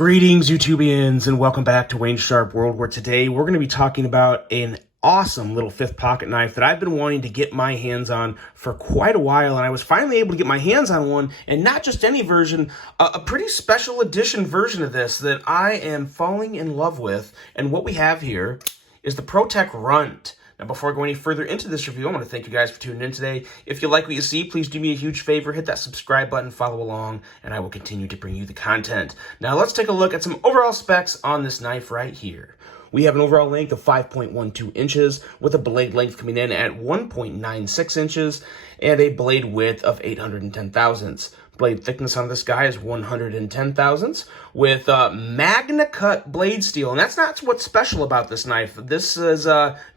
Greetings, YouTubians, and welcome back to Wayne's Sharp World, where today we're going to be talking about an awesome little fifth pocket knife that I've been wanting to get my hands on for quite a while, and I was finally able to get my hands on one, and not just any version, a pretty special edition version of this that I am falling in love with. And what we have here is the ProTech Runt. Now, before I go any further into this review, I want to thank you guys for tuning in today. If you like what you see, please do me a huge favor, hit that subscribe button, follow along, and I will continue to bring you the content. Now, let's take a look at some overall specs on this knife right here. We have an overall length of 5.12 inches, with a blade length coming in at 1.96 inches, and a blade width of 810 thousandths. Blade thickness on this guy is 110 thousandths, with Magna Cut blade steel, and that's not what's special about this knife. This is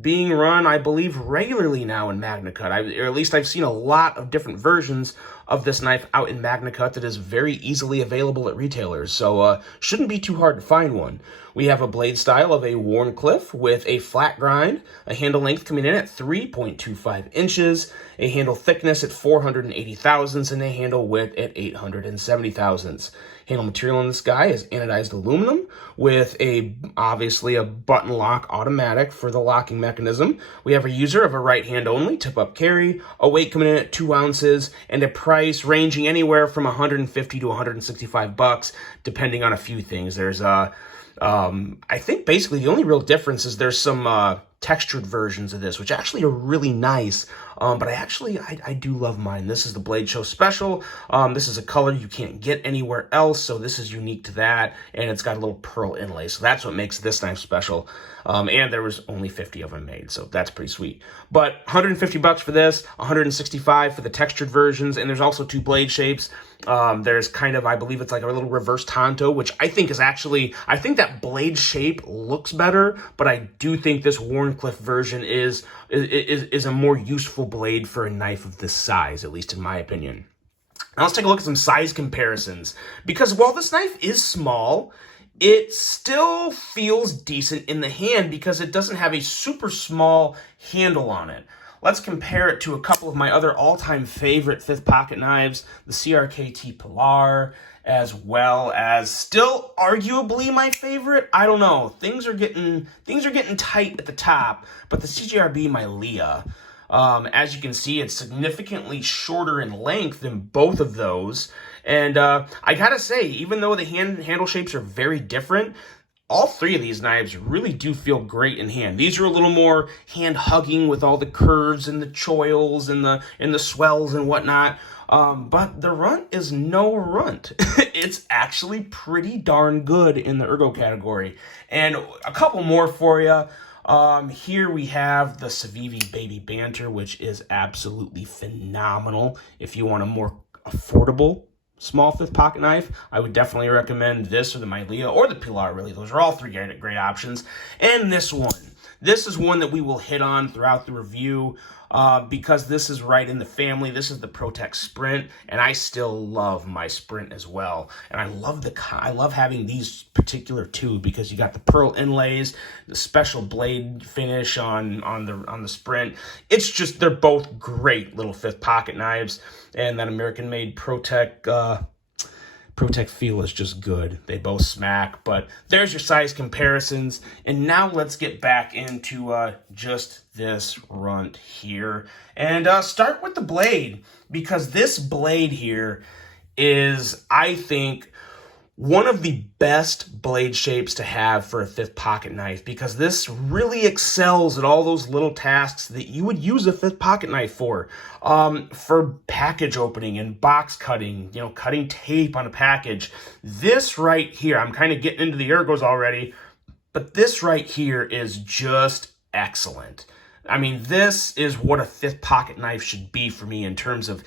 being run, I believe, regularly now in Magna Cut, or at least I've seen a lot of different versions of this knife out in Magna Cut that is very easily available at retailers, so shouldn't be too hard to find one. We have a blade style of a Wharncliffe with a flat grind, a handle length coming in at 3.25 inches, a handle thickness at 480 thousandths, and a handle width at 870 thousandths. Handle material on this guy is anodized aluminum with obviously a button lock automatic for the locking mechanism. We have a user of a right hand only tip-up carry, a weight coming in at 2 ounces, and a price ranging anywhere from $150 to $165, depending on a few things. There's I think basically the only real difference is there's some textured versions of this, which actually are really nice. But I do love mine. This is the Blade Show Special. This is a color you can't get anywhere else, so this is unique to that, and it's got a little pearl inlay, so that's what makes this knife special. And there was only 50 of them made, so that's pretty sweet. But $150 for this, $165 for the textured versions, and there's also 2 blade shapes. There's kind of, I believe it's like a little reverse tanto, which I think is actually, I think that blade shape looks better, but I do think this Wharncliffe version is a more useful blade for a knife of this size, at least in my opinion. Now let's take a look at some size comparisons, because while this knife is small, it still feels decent in the hand because it doesn't have a super small handle on it. Let's compare it to a couple of my other all-time favorite fifth pocket knives, the CRKT Pilar, as well as still arguably my favorite. I don't know. Things are getting tight at the top, but the CJRB Mylea, as you can see, it's significantly shorter in length than both of those. And I gotta say, even though the handle shapes are very different, all 3 of these knives really do feel great in hand. These are a little more hand-hugging with all the curves and the choils and the swells and whatnot. But the Runt is no runt. It's actually pretty darn good in the ergo category. And a couple more for you. Here we have the Savivi Baby Banter, which is absolutely phenomenal. If you want a more affordable small fifth pocket knife, I would definitely recommend this or the Mylea or the Pilar, really. Those are all 3 great options. And this one. This is one that we will hit on throughout the review because this is right in the family. This is the ProTech Sprint, and I still love my Sprint as well. And I love having these particular 2 because you got the pearl inlays, the special blade finish on the Sprint. It's just, they're both great little fifth pocket knives, and that American-made ProTech feel is just good. They both smack, but there's your size comparisons. And now let's get back into just this Runt here. And start with the blade, because this blade here is, I think, one of the best blade shapes to have for a fifth pocket knife, because this really excels at all those little tasks that you would use a fifth pocket knife for package opening and box cutting, cutting tape on a package. This right here, I'm kind of getting into the ergos already, but this right here is just excellent. I mean, this is what a fifth pocket knife should be for me in terms of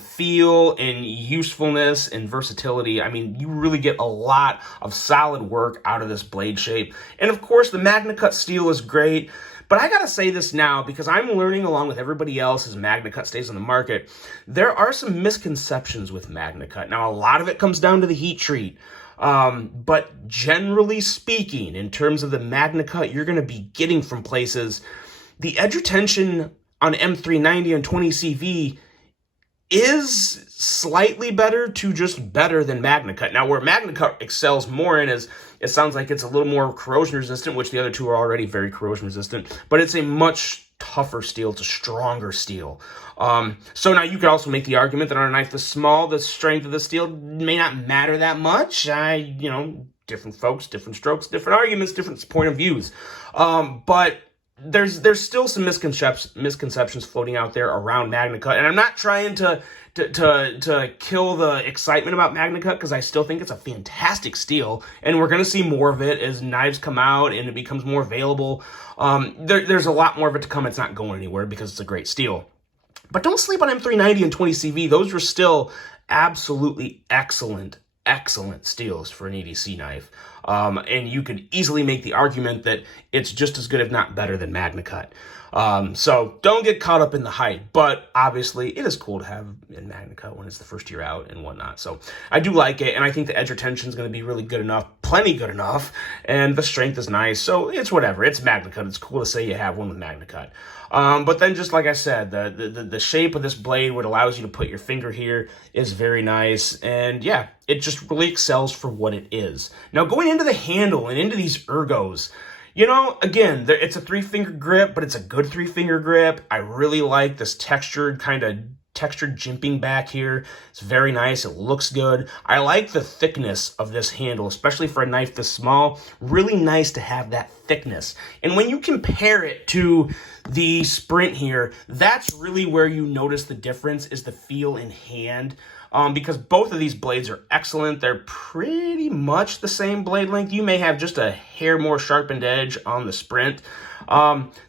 feel and usefulness and versatility. I mean, you really get a lot of solid work out of this blade shape. And of course, the Magna Cut steel is great. But I gotta say this now, because I'm learning along with everybody else as Magna Cut stays on the market, there are some misconceptions with Magna Cut. Now, a lot of it comes down to the heat treat. But generally speaking, in terms of the Magna Cut you're gonna be getting from places, the edge retention on M390 and 20CV is slightly better to just better than MagnaCut. Now, where MagnaCut excels more in is, it sounds like it's a little more corrosion resistant, which the other two are already very corrosion resistant, but it's a much tougher steel. It's a stronger steel. So now you could also make the argument that on a knife this small, the strength of the steel may not matter that much. Different folks, different strokes, different arguments, different point of views. But there's still some misconceptions floating out there around MagnaCut, and I'm not trying to kill the excitement about MagnaCut, because I still think it's a fantastic steel, and we're going to see more of it as knives come out and it becomes more available. There's a lot more of it to come. It's not going anywhere because it's a great steel. But don't sleep on M390 and 20CV. Those were still absolutely excellent steels for an EDC knife. And you could easily make the argument that it's just as good, if not better, than MagnaCut. So don't get caught up in the hype, but obviously it is cool to have in MagnaCut when it's the first year out and whatnot. So I do like it, and I think the edge retention is going to be really good enough, plenty good enough, and the strength is nice. So it's whatever. It's MagnaCut. It's cool to say you have one with MagnaCut. But then, just like I said, the shape of this blade, what allows you to put your finger here, is very nice. And yeah, it just really excels for what it is. Now, going into the handle and into these ergos, again, it's a 3-finger grip, but it's a good 3-finger grip. I really like this textured jimping back here. It's very nice. It looks good. I like the thickness of this handle, especially for a knife this small. Really nice to have that thickness. And when you compare it to the Sprint here, that's really where you notice the difference, is the feel in hand. Because both of these blades are excellent. They're pretty much the same blade length. You may have just a hair more sharpened edge on the Sprint.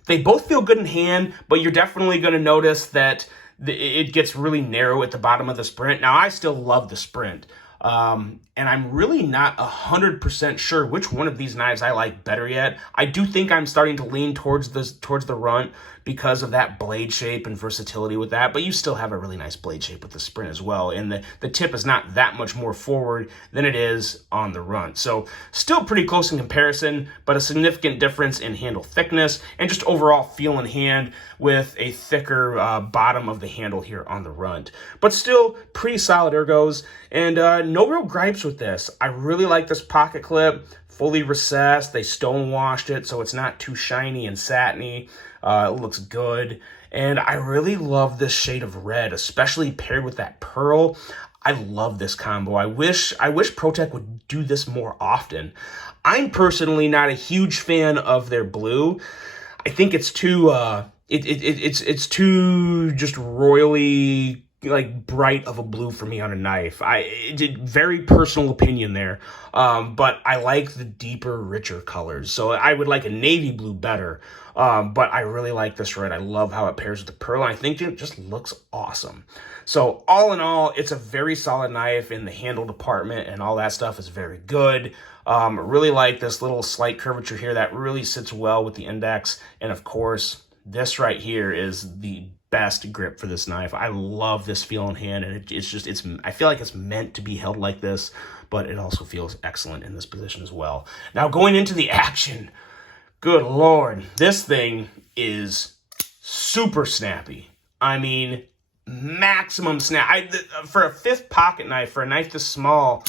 They both feel good in hand, but you're definitely going to notice that it gets really narrow at the bottom of the Sprint. Now, I still love the Sprint, and I'm really not 100% sure which one of these knives I like better yet. I do think I'm starting to lean towards the Runt because of that blade shape and versatility with that, but you still have a really nice blade shape with the Sprint as well, and the tip is not that much more forward than it is on the Runt. So still pretty close in comparison, but a significant difference in handle thickness and just overall feel in hand with a thicker bottom of the handle here on the Runt. But still pretty solid ergos, and no real gripes with this. I really like this pocket clip, fully recessed. They stonewashed it, so it's not too shiny and satiny. It looks good, and I really love this shade of red, especially paired with that pearl. I love this combo. I wish ProTech would do this more often. I'm personally not a huge fan of their blue. I think it's too it's too just royally bright of a blue for me on a knife. Very personal opinion there, but I like the deeper, richer colors. So I would like a navy blue better, but I really like this red. I love how it pairs with the pearl, and I think it just looks awesome. So all in all, it's a very solid knife in the handle department, and all that stuff is very good. Really like this little slight curvature here that really sits well with the index, and of course, this right here is the best grip for this knife. I love this feel in hand, and I feel like it's meant to be held like this, but it also feels excellent in this position as well. Now, going into the action, good Lord, this thing is super snappy. I mean, maximum snap. For a 5th pocket knife, for a knife this small,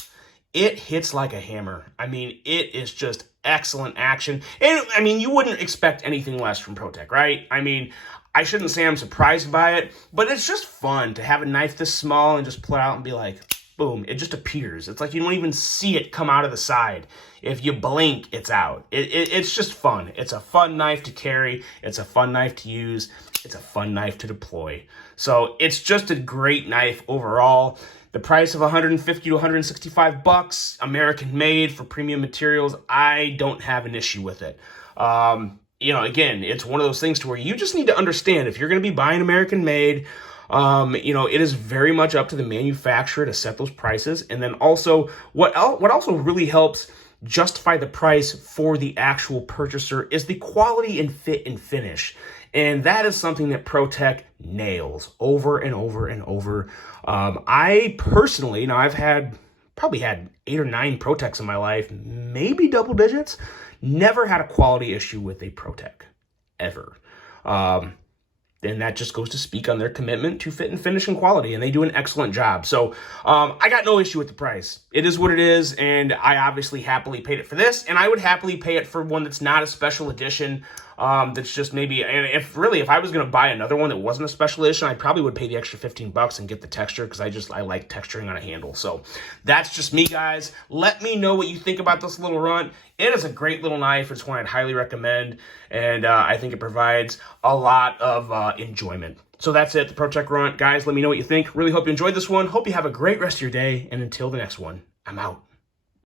it hits like a hammer. I mean, it is just excellent action. And I mean, you wouldn't expect anything less from ProTech, right? I mean, I shouldn't say I'm surprised by it, but it's just fun to have a knife this small and just pull it out and be like, boom, it just appears. It's like you don't even see it come out of the side. If you blink, it's out. It's just fun. It's a fun knife to carry. It's a fun knife to use. It's a fun knife to deploy. So it's just a great knife overall. The price of $150 to $165, American made for premium materials, I don't have an issue with it. Again, it's one of those things to where you just need to understand, if you're going to be buying American made, it is very much up to the manufacturer to set those prices. And then also, what also really helps justify the price for the actual purchaser is the quality and fit and finish. And that is something that ProTech nails over and over and over. I personally, I've probably had 8 or 9 ProTechs in my life, maybe double digits. Never had a quality issue with a ProTech, ever. And that just goes to speak on their commitment to fit and finish and quality, and they do an excellent job. So I got no issue with the price. It is what it is, and I obviously happily paid it for this, and I would happily pay it for one that's not a special edition. That's just maybe, and if I was going to buy another one that wasn't a special edition, I probably would pay the extra $15 and get the texture, because I like texturing on a handle. So that's just me, guys. Let me know what you think about this little runt. It is a great little knife. It's one I'd highly recommend, and I think it provides a lot of enjoyment. So that's it, the ProTech Runt. Guys, let me know what you think. Really hope you enjoyed this one. Hope you have a great rest of your day, and until the next one, I'm out.